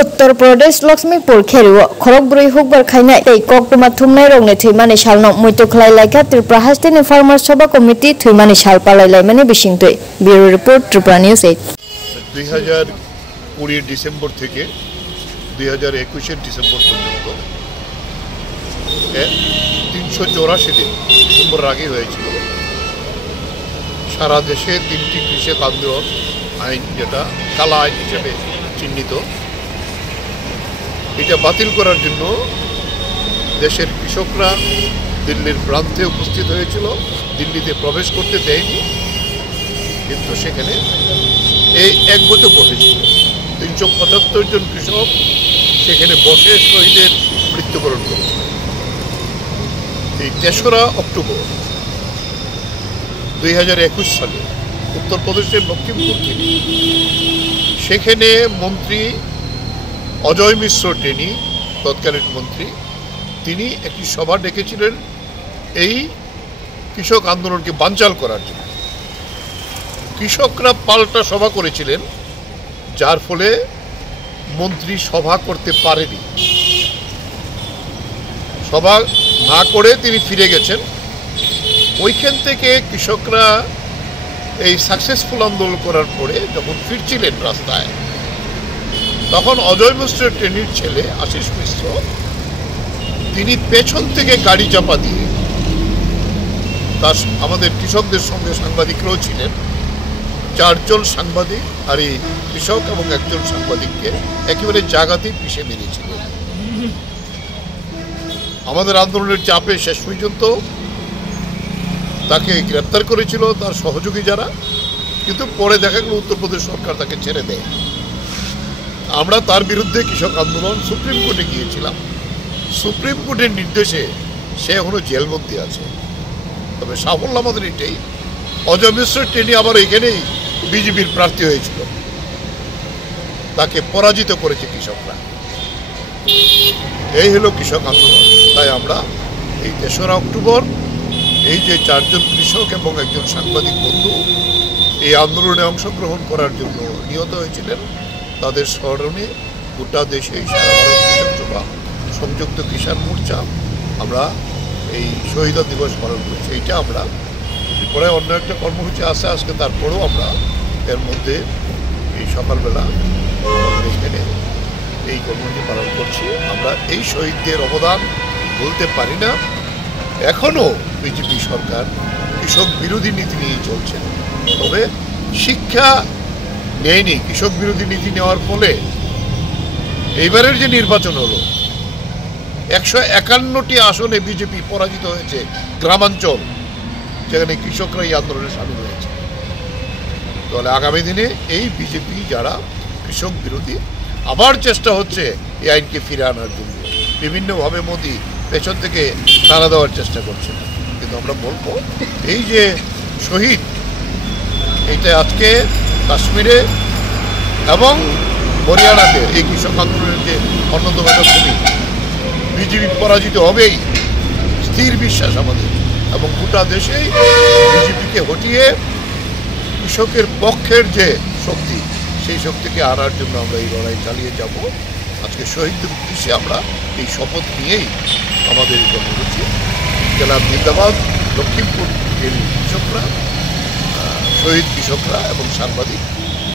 उत्तर प्रदेश लक्ष्मीपुर खेरुआ खरगबुरै हुकबार खायनाय तै ककमा थुमनाय रंने थैमानि सालनो मुइतुखलाय लायखा त्रिपुरा हास्टेनि फार्मार सभा कमिटि थैमानि साल पालायलाय माने बिसिंतै bureau report Tripura news 8 2020 December থেকে 2021 ডিসেম্বর পর্যন্ত 384 দিন ডিসেম্বর আগে হয়েছিল সারা দেশে তিনটি কৃষক আন্দোলন আইন যেটা কালা আইন হিসেবে চিহ্নিত এটা বাতিল করার জন্য দেশের কৃষকরা দিল্লির প্রান্তে উপস্থিত হয়েছিল দিল্লিতে প্রবেশ করতে দেয়নি কিন্তু সেখানে এই এক বছর বসেছিল 375 জন কৃষক সেখানে বসে শহীদের মৃত্যুবরণ করেছিল এই 3রা অক্টোবর 2021 সালে উত্তরপ্রদেশের লক্ষ্মীপুর থেকে সেখানে মন্ত্রী অজয় মিশ্র টেনি তৎকালীন মন্ত্রী তিনি একটি সভা ডেকেছিলেন এই কৃষক আন্দোলনকে বানচাল করার জন্য কৃষকরা পাল্টা সভা করেছিলেন যার ফলে মন্ত্রী সভা করতে পারেনি সভা না করে তিনি ফিরে গেছেন ওইখান থেকে কৃষকরা এই সাকসেসফুল আন্দোলন করার পরে যখন ফিরছিলেন রাস্তায় তখন অজয় মিশ্র টেনির ছেলে আশিস মিশ্র তিনি পেছন থেকে গাড়ি চাপা দিয়ে তার আমাদের কৃষকদের সঙ্গে সাংবাদিকরাও ছিলেন 4 জন সাংবাদিক আর এই কৃষক এবং একজন সাংবাদিককে একেবারে জায়গাতেই পিষে মেরেছিলেন আমাদের আন্দোলনের চাপে শেষ পর্যন্ত তাকে গ্রেপ্তার করেছিল তার সহযোগী যারা কিন্তু পরে দেখা গেল উত্তরপ্রদেশ সরকার তাকে ছেড়ে দেয় আমরা তার বিরুদ্ধে কৃষক আন্দোলন সুপ্রিম কোর্টে গিয়েছিলাম সুপ্রিম কোর্টের নির্দেশে সে এখনো জেলবন্দি আছে তবে সাফল্য আমাদের এটাই অজয় মিশ্র টেনি আবার এখানেই বিজেপির প্রার্থী হয়েছিল তাকে পরাজিত করেছে কৃষকরা এই হলো কৃষক আন্দোলন তাই আমরা এই 3রা অক্টোবর এই যে 4 জন কৃষক এবং একজন সাংবাদিক বন্ধু এই আন্দোলনে অংশগ্রহণ করার জন্য নিহত হয়েছিলেন তাদের স্মরণে গোটা দেশে সারা ভারত কৃষক সভা সংযুক্ত কিষাণ মোর্চা আমরা এই শহীদ দিবস পালন করছি এইটা আমরা পরে অন্য একটা কর্মসূচি আছে আজকে তারপরেও আমরা এর মধ্যে এই সকালবেলা আমাদের এখানে এই কর্মসূচি পালন করছি আমরা এই শহীদদের অবদান বলতে পারি না এখনও বিজেপি সরকার কৃষক বিরোধী নীতি নিয়ে চলছে তবে শিক্ষা নেয়নি কৃষক বিরোধী নীতি নেওয়ার ফলে এইবারের যে নির্বাচন হলো 151টি আসনে বিজেপি পরাজিত হয়েছে গ্রামাঞ্চল যেখানে কৃষকরা এই আন্দোলনে সামিল হয়েছে তাহলে আগামী দিনে এই বিজেপি যারা কৃষক বিরোধী আবার চেষ্টা হচ্ছে এই আইনকে ফিরে আনার জন্য বিভিন্নভাবে মোদি পেছন থেকে নাড়া দেওয়ার চেষ্টা করছে কিন্তু আমরা বলবো এই যে শহীদ এইটা আজকে কাশ্মীরে এবং হরিয়ানাতে এই কৃষক আন্দোলনের যে অন্যতম একটা ভূমি বিজেপি পরাজিত হবেই স্থির বিশ্বাস আমাদের এবং গোটা দেশেই বিজেপিকে হটিয়ে কৃষকের পক্ষের যে শক্তি সেই শক্তিকে আনার জন্য আমরা এই লড়াই চালিয়ে যাব আজকে শহীদদের উদ্দেশ্যে আমরা এই শপথ নিয়েই আমাদের এই কর্মসূচি জেলা জিন্দাবাদ লক্ষ্মীপুর কৃষকরা শহীদ কৃষকরা এবং সাংবাদিক